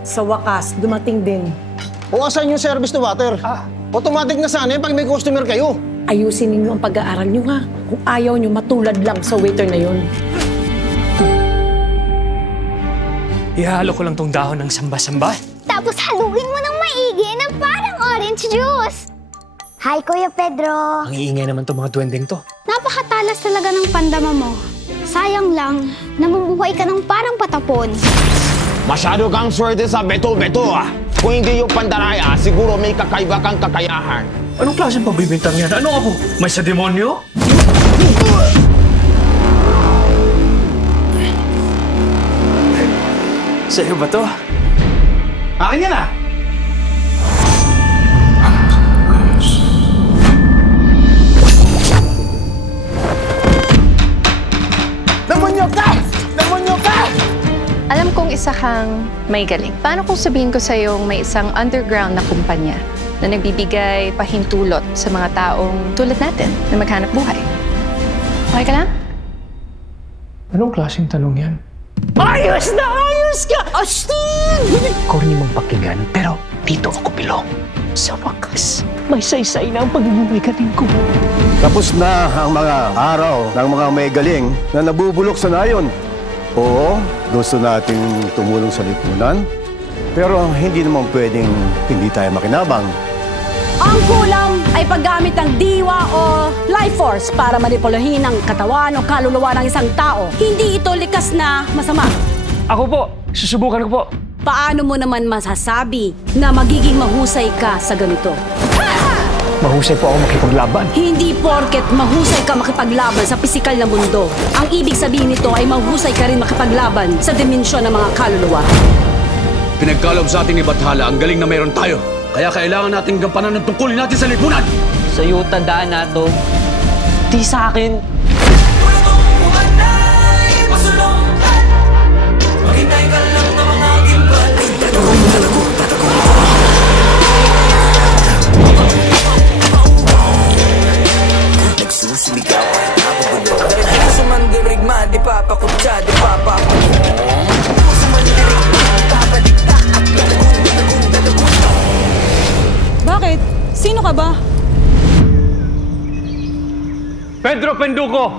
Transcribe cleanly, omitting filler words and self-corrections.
Sa wakas, dumating din. O asan yung service to water? Automatic na sana pag may customer kayo. Ayusin ninyo ang pag-aaral nyo ha. Kung ayaw nyo, matulad lang sa waiter na yun. Ihalo ko lang tong dahon ng samba-samba. Tapos haluin mo ng maigi na parang orange juice. Hi, Kuya Pedro. Ang iingay naman tong mga duwendeng to. Napakatalas talaga ng pandama mo. Sayang lang, namumuhay ka ng parang patapon. Masyado kang swerte sa beto-beto ah. Kung hindi yung pandaraya, siguro may kakaiba kang kakayahan. Anong klaseng pagbibintang yan? Ano ako? May sa demonyo? Sa'yo ba to? Akin yan ah! Namunyo ka! Namunyo ka! Alam kong isa kang may galing. Paano kung sabihin ko sa'yo may isang underground na kumpanya na nagbibigay pahintulot sa mga taong tulad natin na maghanap buhay? Okay ka lang? Anong klaseng tanong yan? Ayos na ayos ka! Astig! Corny mong pakinggan, pero dito ako bilong. Sa wakas, may saysay na ang pagmumagaling ko. Tapos na ang mga araw ng mga may galing na nabubulok sa nayon. Oo, gusto nating tumulong sa lipunan, pero hindi naman pwedeng hindi tayo makinabang. Ang kulang ay paggamit ng diwa o life force para manipulahin ang katawan o kaluluwa ng isang tao. Hindi ito likas na masama. Ako po, susubukan ko po. Paano mo naman masasabi na magiging mahusay ka sa ganito? Mahusay po ako makipaglaban. Hindi porket mahusay ka makipaglaban sa pisikal na mundo. Ang ibig sabihin nito ay mahusay ka rin makipaglaban sa dimensyon ng mga kaluluwa. Pinagkalob sa ating ni Bathala ang galing na mayroon tayo. Kaya kailangan nating gampanan ng tungkulin natin sa lipunan. Sa'yo tandaan na to. Di sa akin. Di papakutsa, di Bakit? Sino ka ba? Pedro Penduko!